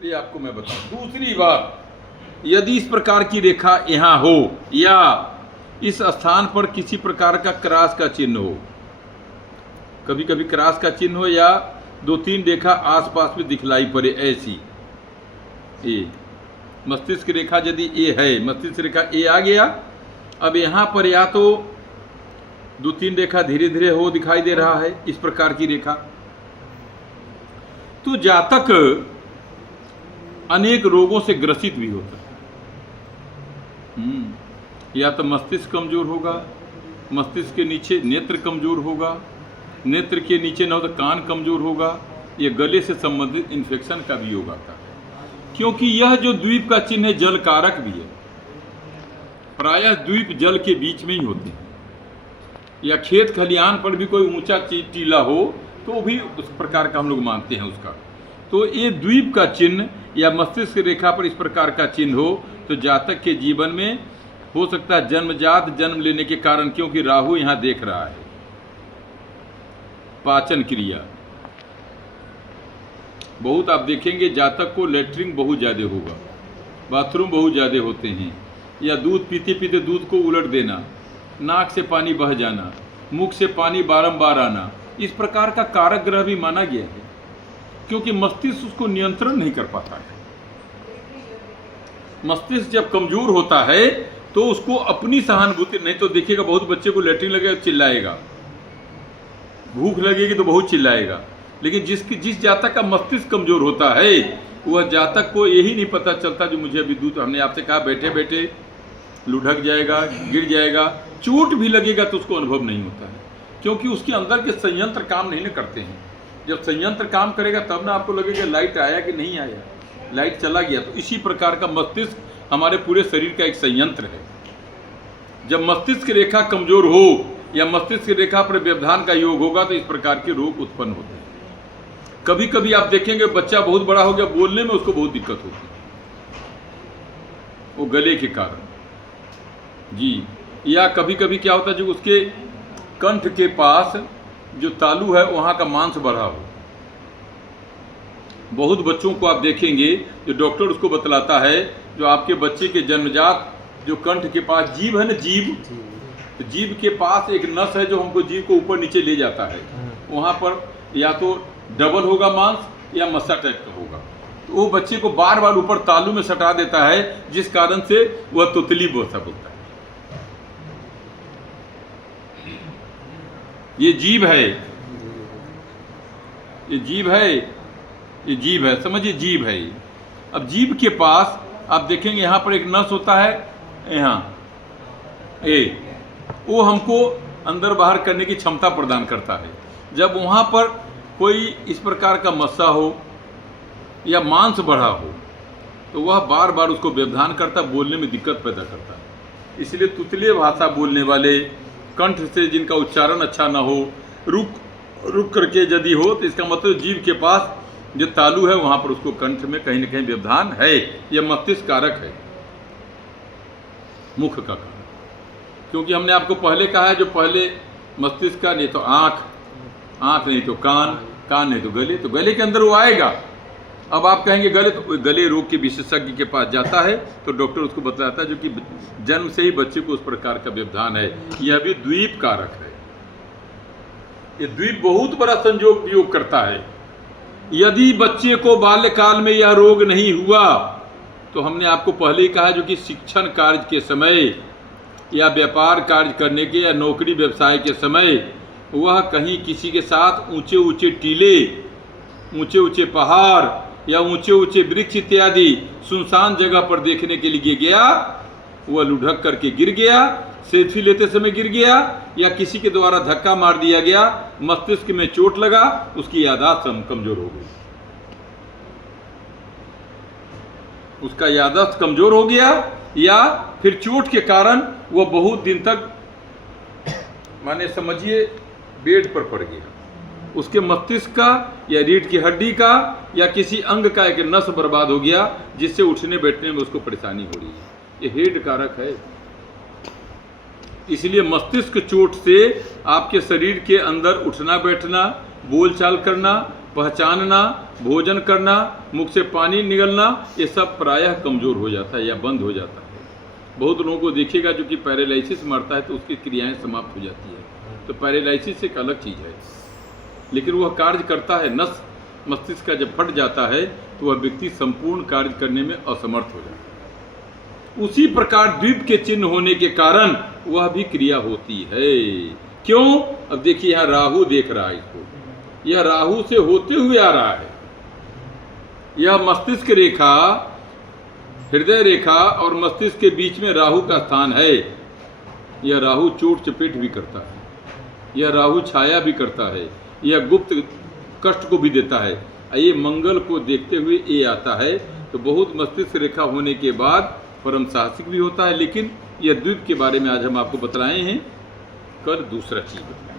ये आपको मैं बताऊं। दूसरी बात, यदि इस प्रकार की रेखा यहाँ हो या इस स्थान पर किसी प्रकार का क्रॉस का चिन्ह हो, कभी कभी क्रॉस का चिन्ह हो या 2-3 रेखा आसपास में दिखलाई पड़े, ऐसी ए मस्तिष्क रेखा यदि ए है, मस्तिष्क रेखा ए आ गया, अब यहाँ पर या तो 2-3 रेखा धीरे धीरे हो दिखाई दे रहा है, इस प्रकार की रेखा, तो जातक अनेक रोगों से ग्रसित भी होता है। या तो मस्तिष्क कमजोर होगा, मस्तिष्क के नीचे नेत्र कमजोर होगा, नेत्र के नीचे न हो तो कान कमजोर होगा, ये गले से संबंधित इन्फेक्शन का भी योग आता है। क्योंकि यह जो द्वीप का चिन्ह है जल कारक भी है, प्रायः द्वीप जल के बीच में ही होते हैं, या खेत खलिहान पर भी कोई ऊंचा टीला हो तो भी उस प्रकार का हम लोग मानते हैं उसका। तो ये द्वीप का चिन्ह या मस्तिष्क रेखा पर इस प्रकार का चिन्ह हो तो जातक के जीवन में हो सकता है जन्मजात जन्म लेने के कारण, क्योंकि राहु यहाँ देख रहा है, पाचन क्रिया बहुत, आप देखेंगे जातक को लेटरिन बहुत ज़्यादा होगा, बाथरूम बहुत ज़्यादा होते हैं, या दूध पीते पीते दूध को उलट देना, नाक से पानी बह जाना, मुख से पानी बारंबार आना, इस प्रकार का कारक ग्रह भी माना गया है, क्योंकि मस्तिष्क उसको नियंत्रण नहीं कर पाता है। मस्तिष्क जब कमजोर होता है तो उसको अपनी सहानुभूति नहीं, तो देखिएगा बहुत बच्चे को लेटरिन लगेगा चिल्लाएगा, भूख लगेगी तो बहुत चिल्लाएगा, लेकिन जिस जातक का मस्तिष्क कमजोर होता है वह जातक को यही नहीं पता चलता जो मुझे अभी दूध, हमने आपसे कहा बैठे बैठे लुढ़क जाएगा, गिर जाएगा, चोट भी लगेगा तो उसको अनुभव नहीं होता है, क्योंकि उसके अंदर के संयंत्र काम नहीं करते हैं। जब संयंत्र काम करेगा तब ना आपको लगेगा लाइट आया कि नहीं आया, लाइट चला गया। तो इसी प्रकार का मस्तिष्क हमारे पूरे शरीर का एक संयंत्र है। जब मस्तिष्क रेखा कमजोर हो या मस्तिष्क रेखा पर व्यवधान का योग होगा तो इस प्रकार के रोग उत्पन्न होते हैं। कभी कभी आप देखेंगे बच्चा बहुत बड़ा हो गया, बोलने में उसको बहुत दिक्कत होती है, वो गले के कारण जी, या कभी कभी क्या होता है जो उसके कंठ के पास जो तालू है वहाँ का मांस बढ़ा हो। बहुत बच्चों को आप देखेंगे जो डॉक्टर उसको बतलाता है, जो आपके बच्चे के जन्मजात जो कंठ के पास जीभ है ना, जीभ, तो जीभ के पास एक नस है जो हमको जीभ को ऊपर नीचे ले जाता है, वहाँ पर या तो डबल होगा मांस या मस्सा टाइप का होगा, तो वो बच्चे को बार बार ऊपर तालू में सटा देता है, जिस कारण से वह तुतली बोलता है। ये जीभ है, ये जीभ है, ये जीभ है, समझिए जीभ है। अब जीभ के पास आप देखेंगे यहाँ पर एक नस होता है, यहाँ वो हमको अंदर बाहर करने की क्षमता प्रदान करता है। जब वहाँ पर कोई इस प्रकार का मस्सा हो या मांस बढ़ा हो तो वह बार बार उसको व्यवधान करता, बोलने में दिक्कत पैदा करता है। इसलिए तुतलीय भाषा बोलने वाले, कंठ से जिनका उच्चारण अच्छा ना हो, रुक करके यदि हो, तो इसका मतलब जीभ के पास जो तालू है वहाँ पर उसको कंठ में कहीं न कहीं व्यवधान है। यह मस्तिष्क कारक है, मुख का कारक, क्योंकि हमने आपको पहले कहा है जो पहले मस्तिष्क का नहीं तो आँख, आँख नहीं तो कान, कान नहीं तो गले, तो गले के अंदर वो आएगा। अब आप कहेंगे गले, तो गले रोग के विशेषज्ञ के पास जाता है तो डॉक्टर उसको बताता है, जो कि जन्म से ही बच्चे को उस प्रकार का व्यवधान है। यह भी द्वीप कारक है। ये द्वीप बहुत बड़ा संयोग योग करता है। यदि बच्चे को बाल्यकाल में यह रोग नहीं हुआ तो हमने आपको पहले ही कहा, जो कि शिक्षण कार्य के समय या व्यापार कार्य करने के या नौकरी व्यवसाय के समय वह कहीं किसी के साथ ऊंचे ऊंचे टीले, ऊंचे ऊंचे पहाड़ या ऊंचे ऊंचे वृक्ष इत्यादि सुनसान जगह पर देखने के लिए गया, वह लुढ़क करके गिर गया, सेल्फी लेते समय गिर गया, या किसी के द्वारा धक्का मार दिया गया, मस्तिष्क में चोट लगा, उसकी याददाश्त कमजोर हो गई, उसका याददाश्त कमजोर हो गया, या फिर चोट के कारण वह बहुत दिन तक माने समझिए बेड पर पड़ गया, उसके मस्तिष्क का या रीढ़ की हड्डी का या किसी अंग का एक नस बर्बाद हो गया, जिससे उठने बैठने में उसको परेशानी हो रही है। ये हेड कारक है। इसलिए मस्तिष्क चोट से आपके शरीर के अंदर उठना बैठना, बोलचाल करना, पहचानना, भोजन करना, मुख से पानी निगलना, ये सब प्रायः कमज़ोर हो जाता है या बंद हो जाता है। बहुत लोगों को देखिएगा जो कि पैरालिसिस मरता है तो उसकी क्रियाएं समाप्त हो जाती है। तो पैरालिसिस एक अलग चीज़ है, लेकिन वह कार्य करता है। नस मस्तिष्क का जब फट जाता है तो वह व्यक्ति संपूर्ण कार्य करने में असमर्थ हो जाता है। उसी प्रकार द्वीप के चिन्ह होने के कारण वह भी क्रिया होती है। क्यों? अब देखिए यहाँ राहु देख रहा है इसको, यह राहु से होते हुए आ रहा है। यह मस्तिष्क रेखा, हृदय रेखा और मस्तिष्क के बीच में राहु का स्थान है। यह राहु चोट चपेट भी करता है, यह राहु छाया भी करता है, यह गुप्त कष्ट को भी देता है। ये मंगल को देखते हुए ये आता है। तो बहुत मस्तिष्क रेखा होने के बाद परम साहसिक भी होता है। लेकिन यह द्वीप के बारे में आज हम आपको बतलाए हैं, कल दूसरा चीज बताएं।